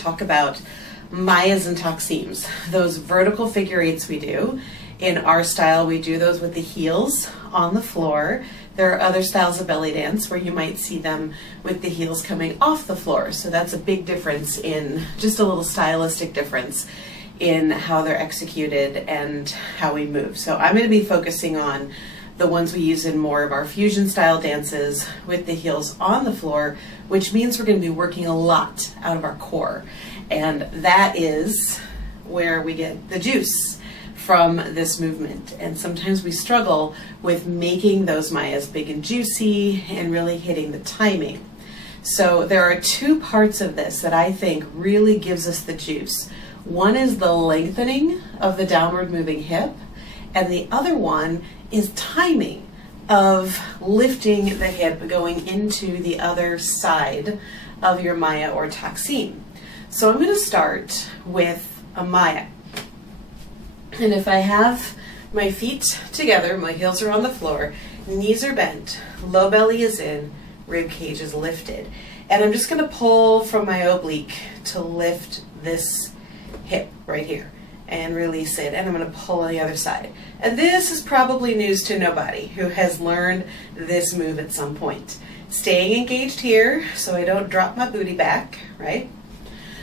talk about Mayas and Taxims, those vertical figure eights we do. In our style, we do those with the heels on the floor. There are other styles of belly dance where you might see them with the heels coming off the floor. So that's a big difference, in just a little stylistic difference in how they're executed and how we move. So I'm going to be focusing on the ones we use in more of our fusion style dances with the heels on the floor, which means we're going to be working a lot out of our core. And that is where we get the juice from this movement. And sometimes we struggle with making those Mayas big and juicy and really hitting the timing. So there are two parts of this that I think really gives us the juice. One is the lengthening of the downward moving hip, and the other one is timing of lifting the hip going into the other side of your Maya or Taxim. So I'm going to start with a Maya. And if I have my feet together, my heels are on the floor, knees are bent, low belly is in, rib cage is lifted. And I'm just going to pull from my oblique to lift this hip right here and release it, and I'm going to pull on the other side. And this is probably news to nobody who has learned this move at some point. Staying engaged here so I don't drop my booty back, right?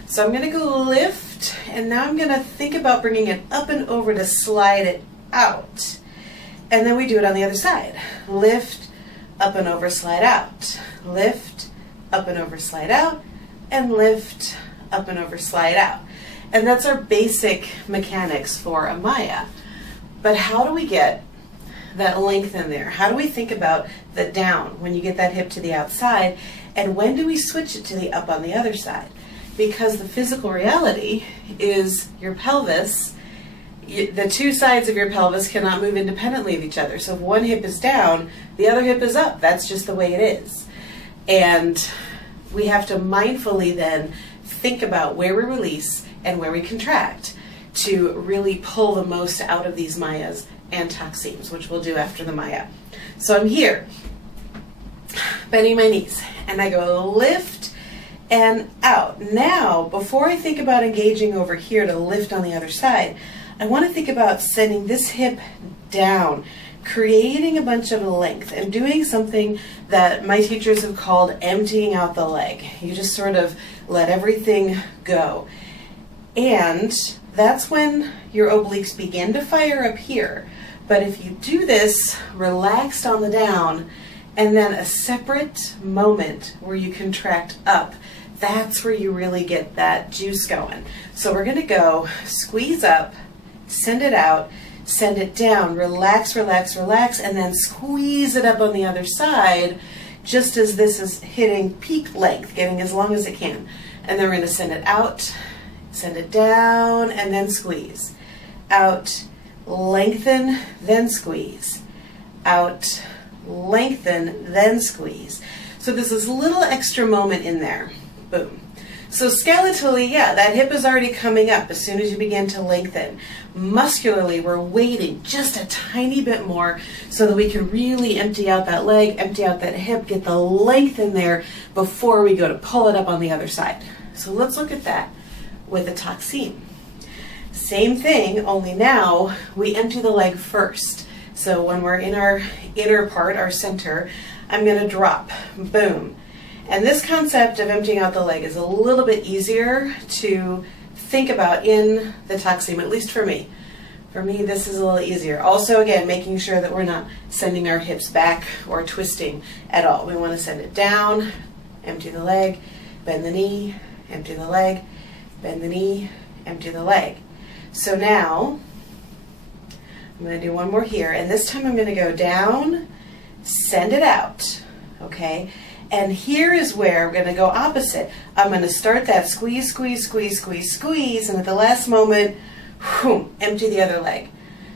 So I'm going to go lift, and now I'm going to think about bringing it up and over to slide it out. And then we do it on the other side. Lift, up and over, slide out. Lift, up and over, slide out. And lift, up and over, slide out. And that's our basic mechanics for a Maya. But how do we get that length in there? How do we think about the down when you get that hip to the outside? And when do we switch it to the up on the other side? Because the physical reality is your pelvis, the two sides of your pelvis cannot move independently of each other. So if one hip is down, the other hip is up. That's just the way it is. And we have to mindfully then think about where we release and where we contract to really pull the most out of these Mayas and Taxims, which we'll do after the Maya. So I'm here, bending my knees, and I go lift and out. Now, before I think about engaging over here to lift on the other side, I want to think about sending this hip down, creating a bunch of length, and doing something that my teachers have called emptying out the leg. You just sort of let everything go. And that's when your obliques begin to fire up here. But if you do this relaxed on the down, and then a separate moment where you contract up, that's where you really get that juice going. So we're going to go squeeze up, send it out, send it down, relax, relax, relax, and then squeeze it up on the other side, just as this is hitting peak length, getting as long as it can. And then we're going to send it out, send it down, and then squeeze. Out, lengthen, then squeeze. Out, lengthen, then squeeze. So there's this little extra moment in there. Boom. So skeletally, yeah, that hip is already coming up as soon as you begin to lengthen. Muscularly, we're waiting just a tiny bit more so that we can really empty out that leg, empty out that hip, get the length in there before we go to pull it up on the other side. So let's look at that with a Taxim. Same thing, only now we empty the leg first. So when we're in our inner part, our center, I'm going to drop. Boom. And this concept of emptying out the leg is a little bit easier to think about in the Taxim, at least for me. For me, this is a little easier. Also, again, making sure that we're not sending our hips back or twisting at all. We want to send it down, empty the leg, bend the knee, empty the leg, bend the knee, empty the leg. So now, I'm going to do one more here, and this time I'm going to go down, send it out, okay? And here is where I'm going to go opposite. I'm going to start that squeeze, squeeze, squeeze, squeeze, squeeze, and at the last moment, whoom, empty the other leg.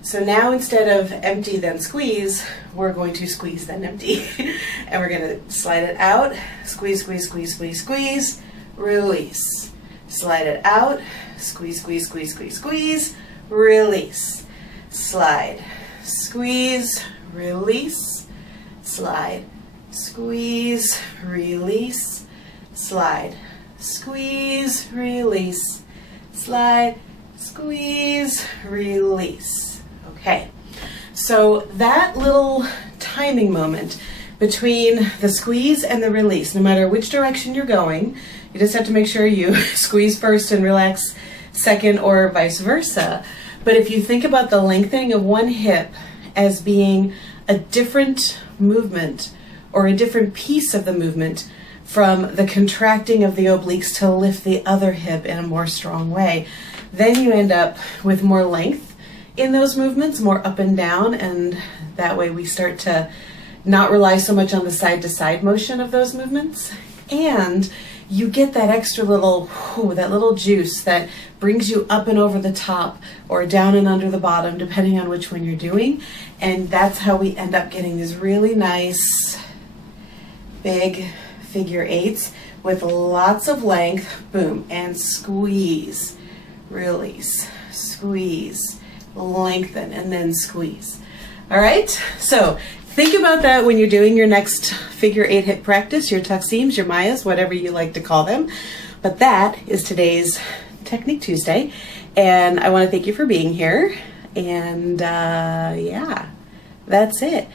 So now instead of empty then squeeze, we're going to squeeze then empty. And we're going to slide it out, squeeze, squeeze, squeeze, squeeze, squeeze, release. Slide it out, squeeze, squeeze, squeeze, squeeze, squeeze, release. Slide, squeeze, release, slide, squeeze, release, slide, squeeze, release, slide, squeeze, release. Okay, so that little timing moment between the squeeze and the release, no matter which direction you're going, you just have to make sure you squeeze first and relax second, or vice versa. But if you think about the lengthening of one hip as being a different movement or a different piece of the movement from the contracting of the obliques to lift the other hip in a more strong way, then you end up with more length in those movements, more up and down, and that way we start to not rely so much on the side-to-side motion of those movements, and you get that extra little, that little juice that brings you up and over the top or down and under the bottom, depending on which one you're doing. And that's how we end up getting these really nice, big figure eights with lots of length. Boom, and squeeze, release, squeeze, lengthen, and then squeeze. All right, so think about that when you're doing your next figure eight hip practice, your Taxims, your Mayas, whatever you like to call them. But that is today's Technique Tuesday, and I want to thank you for being here. And yeah, that's it.